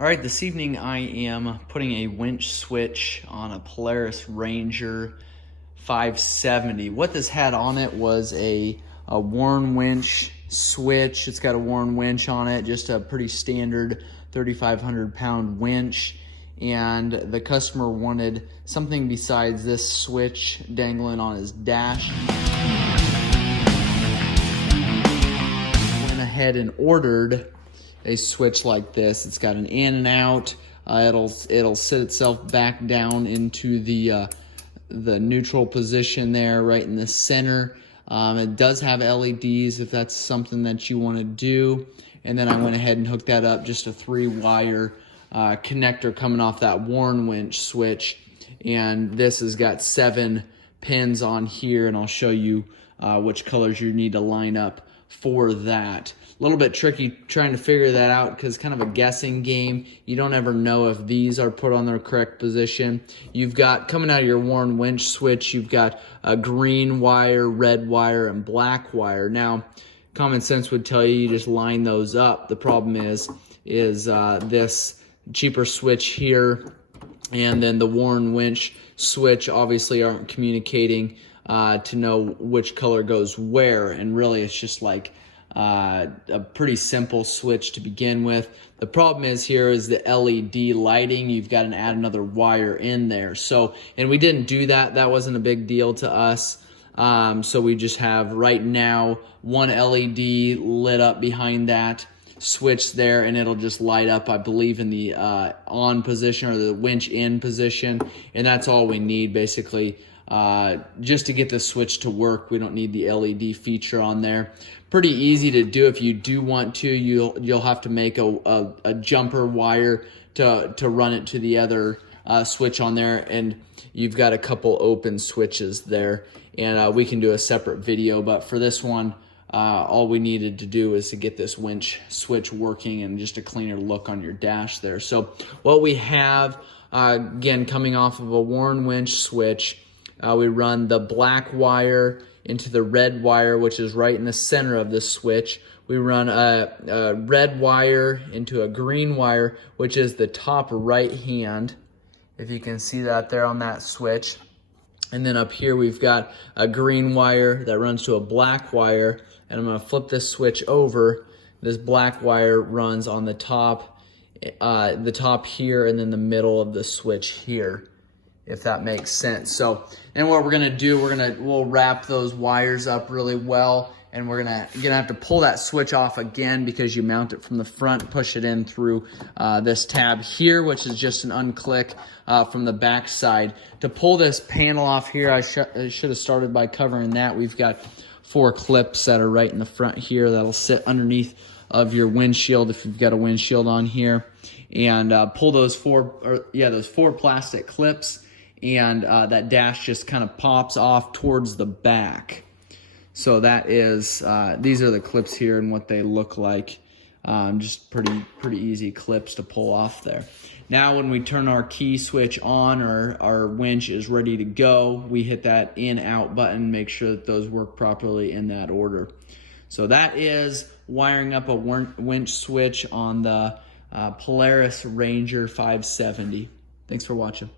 All right, this evening I am putting a winch switch on a Polaris Ranger 570. What this had on it was a Warn winch switch. It's got a Warn winch on it, just a pretty standard 3,500 pound winch. And the customer wanted something besides this switch dangling on his dash. Went ahead and ordered a switch like this. It's got an in and out. It'll sit itself back down into the neutral position there, right in the center. It does have LEDs if that's something that you want to do. And then I went ahead and hooked that up, just a 3-wire connector coming off that Warn winch switch. And this has got 7 pins on here, and I'll show you which colors you need to line up for that. A little bit tricky trying to figure that out because it's kind of a guessing game. You don't ever know if these are put on their correct position. You've got, coming out of your Warn winch switch, you've got a green wire, red wire, and black wire. Now, common sense would tell you just line those up. The problem is this cheaper switch here and then the Warn winch switch obviously aren't communicating to know which color goes where, and really it's just like a pretty simple switch to begin with. The problem is here is the LED lighting. You've got to add another wire in there. So, and we didn't do that. That wasn't a big deal to us. So we just have right now one LED lit up behind that switch there, and it'll just light up, I believe, in the on position or the winch in position, and that's all we need basically. Just to get the switch to work, we don't need the LED feature on there. Pretty easy to do. If you do want to, you'll have to make a jumper wire to run it to the other switch on there, and you've got a couple open switches there, and we can do a separate video, but for this one all we needed to do is to get this winch switch working and just a cleaner look on your dash there. So what we have, again, coming off of a Warn winch switch, we run the black wire into the red wire, which is right in the center of the switch. We run a red wire into a green wire, which is the top right hand, if you can see that there on that switch. And then up here we've got a green wire that runs to a black wire, and I'm going to flip this switch over. This black wire runs on the top here, and then the middle of the switch here, if that makes sense. So, and what we're gonna do, we'll wrap those wires up really well, and we're gonna have to pull that switch off again because you mount it from the front, push it in through this tab here, which is just an unclick from the back side. To pull this panel off here, I should have started by covering that. We've got 4 clips that are right in the front here that'll sit underneath of your windshield if you've got a windshield on here, and pull those 4 plastic clips, and that dash just kind of pops off towards the back. So that is, these are the clips here and what they look like. Just pretty easy clips to pull off there. Now when we turn our key switch on, our winch is ready to go. We hit that in out button, make sure that those work properly in that order. So that is wiring up a winch switch on the Polaris Ranger 570. Thanks for watching.